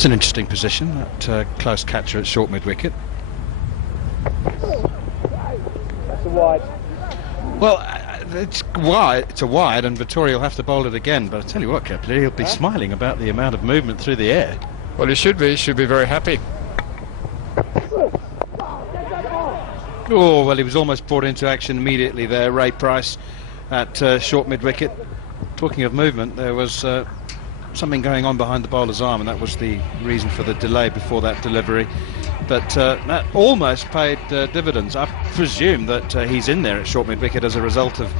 It's an interesting position, that close catcher at short mid-wicket. That's a wide. Well, it's wide. It's a wide, and Vittori will have to bowl it again. But I tell you what, Kepler, he'll be smiling about the amount of movement through the air. Well, he should be. He should be very happy. Oh, well, he was almost brought into action immediately there, Ray Price, at short mid-wicket. Talking of movement, there was something going on behind the bowler's arm, and that was the reason for the delay before that delivery. But that almost paid dividends. I presume that he's in there at short mid-wicket as a result of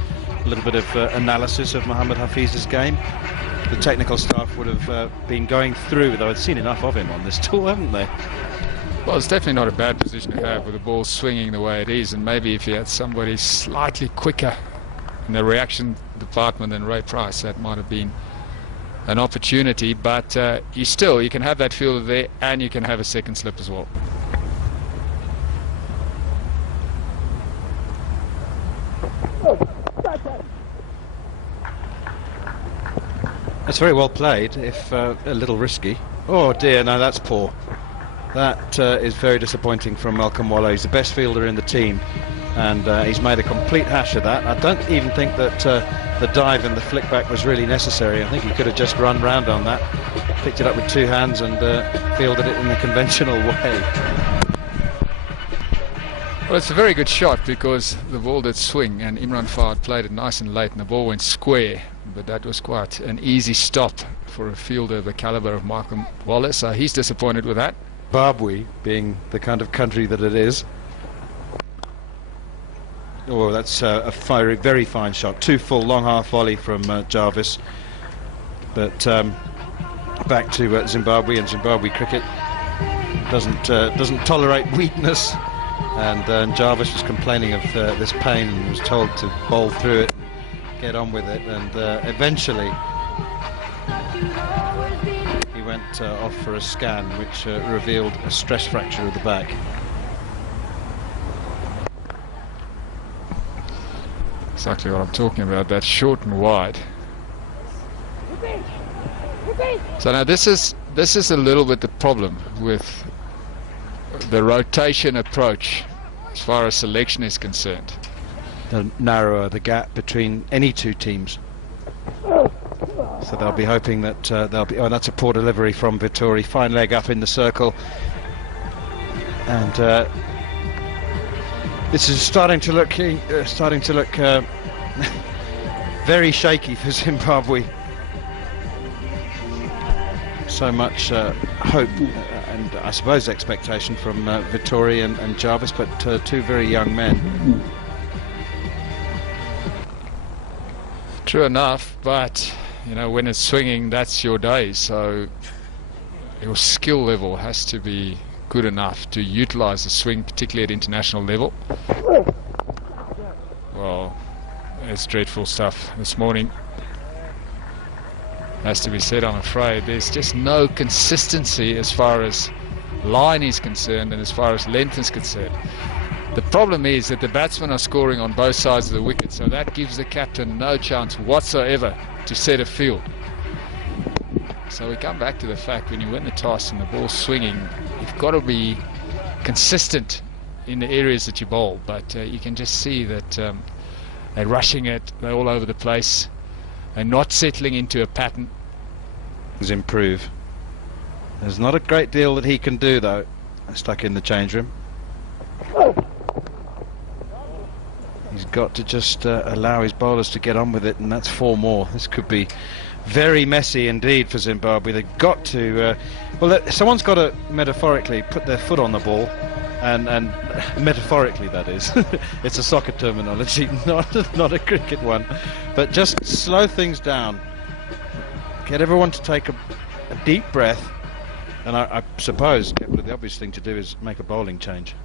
a little bit of analysis of Mohammad Hafiz's game. The technical staff would have been going through, though I've seen enough of him on this tour, haven't they? Well, it's definitely not a bad position to have with the ball swinging the way it is, and maybe if you had somebody slightly quicker in the reaction department than Ray Price, that might have been an opportunity. But you can have that fielder there, and you can have a second slip as well. That's very well played, if a little risky. Oh dear, no, that's poor. That is very disappointing from Malcolm Waller. He's the best fielder in the team, and he's made a complete hash of that. I don't even think that the dive and the flick back was really necessary. I think he could have just run round on that, picked it up with two hands and fielded it in the conventional way. Well, it's a very good shot because the ball did swing, and Imran Fahd played it nice and late, and the ball went square. But that was quite an easy stop for a fielder of the calibre of Malcolm Waller, so he's disappointed with that. Zimbabwe being the kind of country that it is. Oh, that's a very fine shot. Two full long half volley from Jarvis. But back to Zimbabwe, and Zimbabwe cricket doesn't tolerate weakness. And Jarvis was complaining of this pain and was told to bowl through it, get on with it, and eventually he went off for a scan, which revealed a stress fracture of the back. Exactly what I'm talking about, that short and wide. So now this is a little bit the problem with the rotation approach as far as selection is concerned. The narrower the gap between any two teams. So they'll be hoping that they'll be. Oh, that's a poor delivery from Vittori. Fine leg up in the circle, and this is starting to look very shaky for Zimbabwe. So much hope and I suppose expectation from Vittori and Jarvis, but two very young men. True enough, but you know, when it's swinging, that's your day, so your skill level has to be good enough to utilize the swing, particularly at international level. Well, it's dreadful stuff this morning, has to be said. I'm afraid there's just no consistency as far as line is concerned and as far as length is concerned. The problem is that the batsmen are scoring on both sides of the wicket, so that gives the captain no chance whatsoever to set a field. So we come back to the fact, when you win the toss and the ball's swinging, you've got to be consistent in the areas that you bowl. But you can just see that they're rushing it, they're all over the place, and not settling into a pattern. Improve. There's not a great deal that he can do, though, stuck in the change room. He's got to just allow his bowlers to get on with it, and that's four more. This could be very messy indeed for Zimbabwe. They've got to someone's got to metaphorically put their foot on the ball, and metaphorically, that is. It's a soccer terminology, not a cricket one, but just slow things down, get everyone to take a deep breath, and I suppose the obvious thing to do is make a bowling change.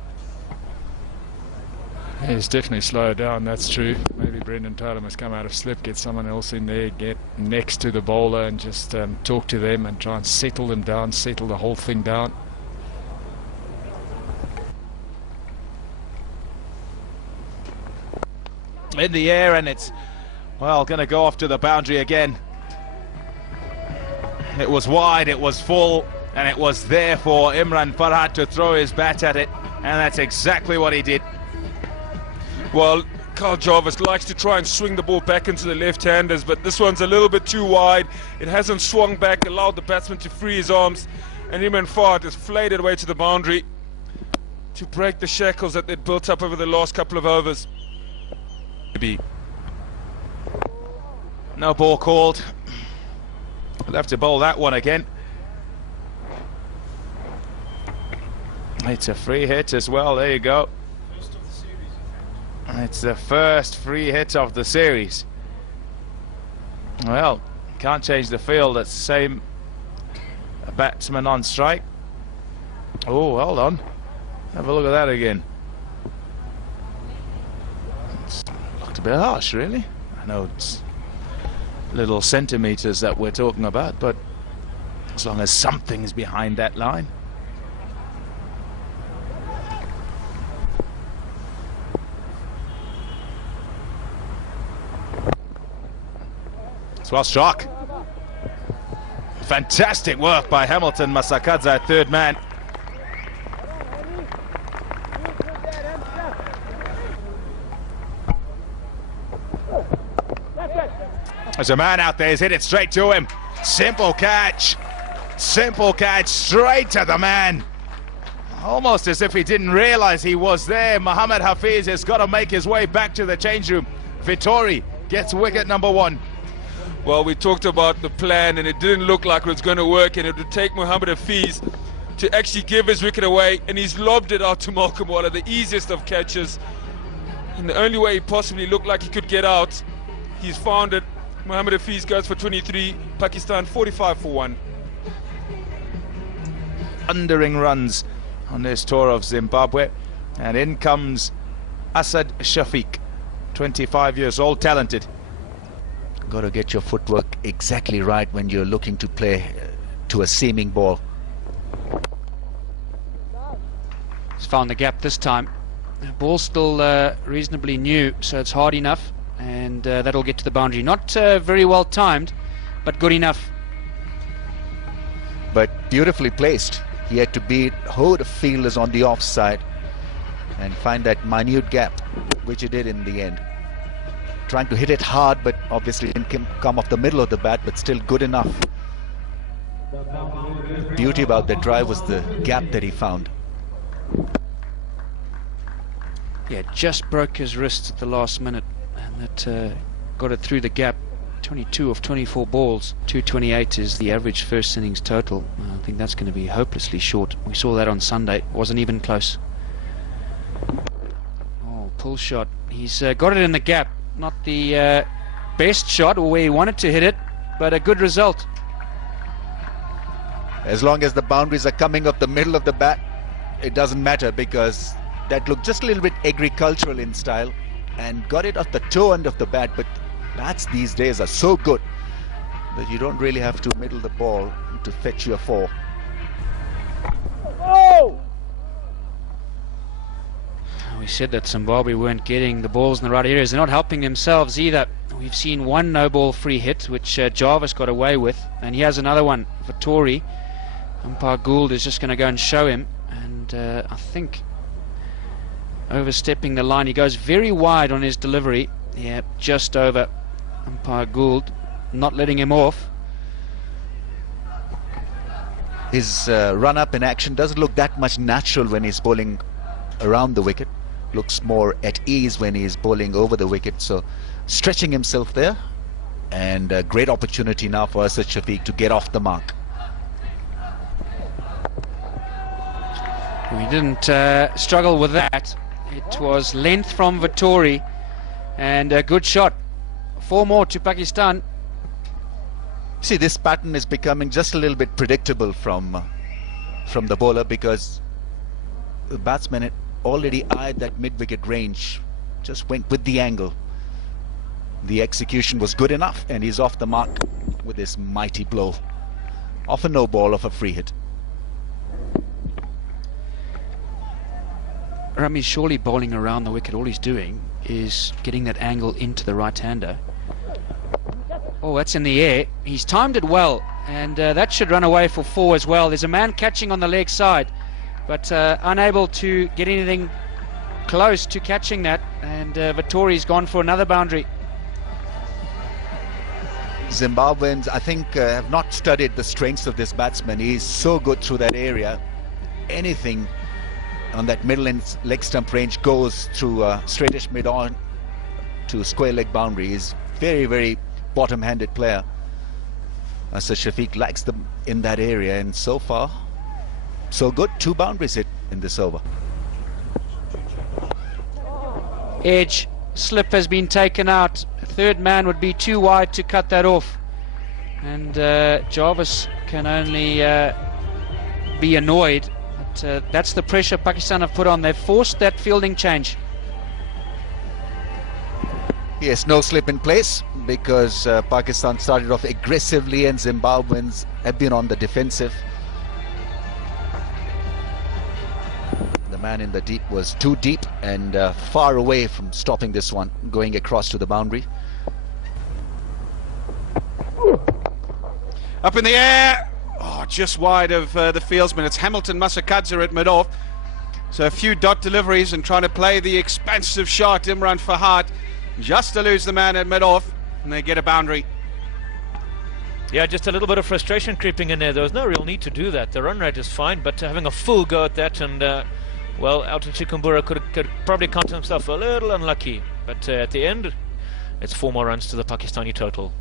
He's definitely slowed down, that's true. Maybe Brendan Taylor must come out of slip, get someone else in there, get next to the bowler and just talk to them and try and settle them down, settle the whole thing down. In the air, and it's, well, going to go off to the boundary again. It was wide, it was full, and it was there for Imran Farhat to throw his bat at it, and that's exactly what he did. Well, Carl Jarvis likes to try and swing the ball back into the left-handers, but this one's a little bit too wide. It hasn't swung back, allowed the batsman to free his arms, and Imran Farhat has flayed it away to the boundary to break the shackles that they'd built up over the last couple of overs. No ball called. We'll have to bowl that one again. It's a free hit as well, there you go. It's the first free hit of the series. Well, can't change the field, it's the same batsman on strike. Oh, hold on. Have a look at that again. It's looked a bit harsh, really. I know it's little centimetres that we're talking about, but as long as something's behind that line. It's well struck. Fantastic work by Hamilton Masakadza, third man. There's a man out there, he's hit it straight to him. Simple catch straight to the man. Almost as if he didn't realize he was there. Mohammad Hafiz has got to make his way back to the change room. Vittori gets wicket number 1. Well, we talked about the plan, and it didn't look like it was going to work, and it would take Mohammad Hafiz to actually give his wicket away, and he's lobbed it out to Malcolm Waller, the easiest of catches. And the only way he possibly looked like he could get out, he's found it. Mohammad Hafiz goes for 23, Pakistan 45 for 1. Thundering runs on this tour of Zimbabwe, and in comes Asad Shafiq, 25 years old, talented. Got to get your footwork exactly right when you're looking to play to a seaming ball. He's found the gap this time. The ball's still reasonably new, so it's hard enough, and that'll get to the boundary. Not very well timed, but good enough. But beautifully placed. He had to beat whole the fielders on the offside and find that minute gap, which he did in the end. Trying to hit it hard, but obviously didn't come off the middle of the bat, but still good enough. The beauty about that drive was the gap that he found. Yeah, just broke his wrist at the last minute, and that got it through the gap. 22 of 24 balls, 228 is the average first innings total. I think that's going to be hopelessly short. We saw that on Sunday, wasn't even close. Oh, pull shot. He's got it in the gap. Not the best shot or where he wanted to hit it, but a good result. As long as the boundaries are coming up the middle of the bat, it doesn't matter, because that looked just a little bit agricultural in style and got it off the toe end of the bat. But bats these days are so good that you don't really have to middle the ball to fetch your 4. Oh! We said that Zimbabwe weren't getting the balls in the right areas. They're not helping themselves either. We've seen one no-ball free hit, which Jarvis got away with, and he has another one for Tory. Umpire Gould is just going to go and show him, and I think overstepping the line. He goes very wide on his delivery. Yeah, just over. Umpire Gould not letting him off. His run-up in action doesn't look that much natural when he's bowling around the wicket. Looks more at ease when he's bowling over the wicket, so stretching himself there, and a great opportunity now for Asad Shafiq to get off the mark. We didn't struggle with that. It was length from Vittori and a good shot. 4 more to Pakistan. See, this pattern is becoming just a little bit predictable from the bowler, because the batsman had already eyed that mid-wicket range, just went with the angle. The execution was good enough, and he's off the mark with this mighty blow. Off a no ball, off a free hit. Rami's surely bowling around the wicket. All he's doing is getting that angle into the right-hander. Oh, that's in the air. He's timed it well, and that should run away for 4 as well. There's a man catching on the leg side, but unable to get anything close to catching that, and Vettori's gone for another boundary. Zimbabweans, I think, have not studied the strengths of this batsman. He's so good through that area. Anything on that middle and leg stump range goes through straightish mid on to square leg boundary. He's very, very bottom-handed player. So Shafiq likes them in that area, and so far, so good. 2 boundaries hit in this over. Edge slip has been taken out. Third man would be too wide to cut that off, and Jarvis can only be annoyed. But that's the pressure Pakistan have put on. They've forced that fielding change. Yes, no slip in place because Pakistan started off aggressively and Zimbabweans have been on the defensive. The man in the deep was too deep and far away from stopping this one, going across to the boundary. Up in the air, just wide of the fieldsman. It's Hamilton Masakadza at mid-off. So a few dot deliveries and trying to play the expansive shot. Imran Fahad just to lose the man at mid-off, and they get a boundary. Yeah, just a little bit of frustration creeping in there. There was no real need to do that. The run rate is fine, but having a full go at that, and well, Alton Chikumbura could probably count himself a little unlucky. But at the end, it's 4 more runs to the Pakistani total.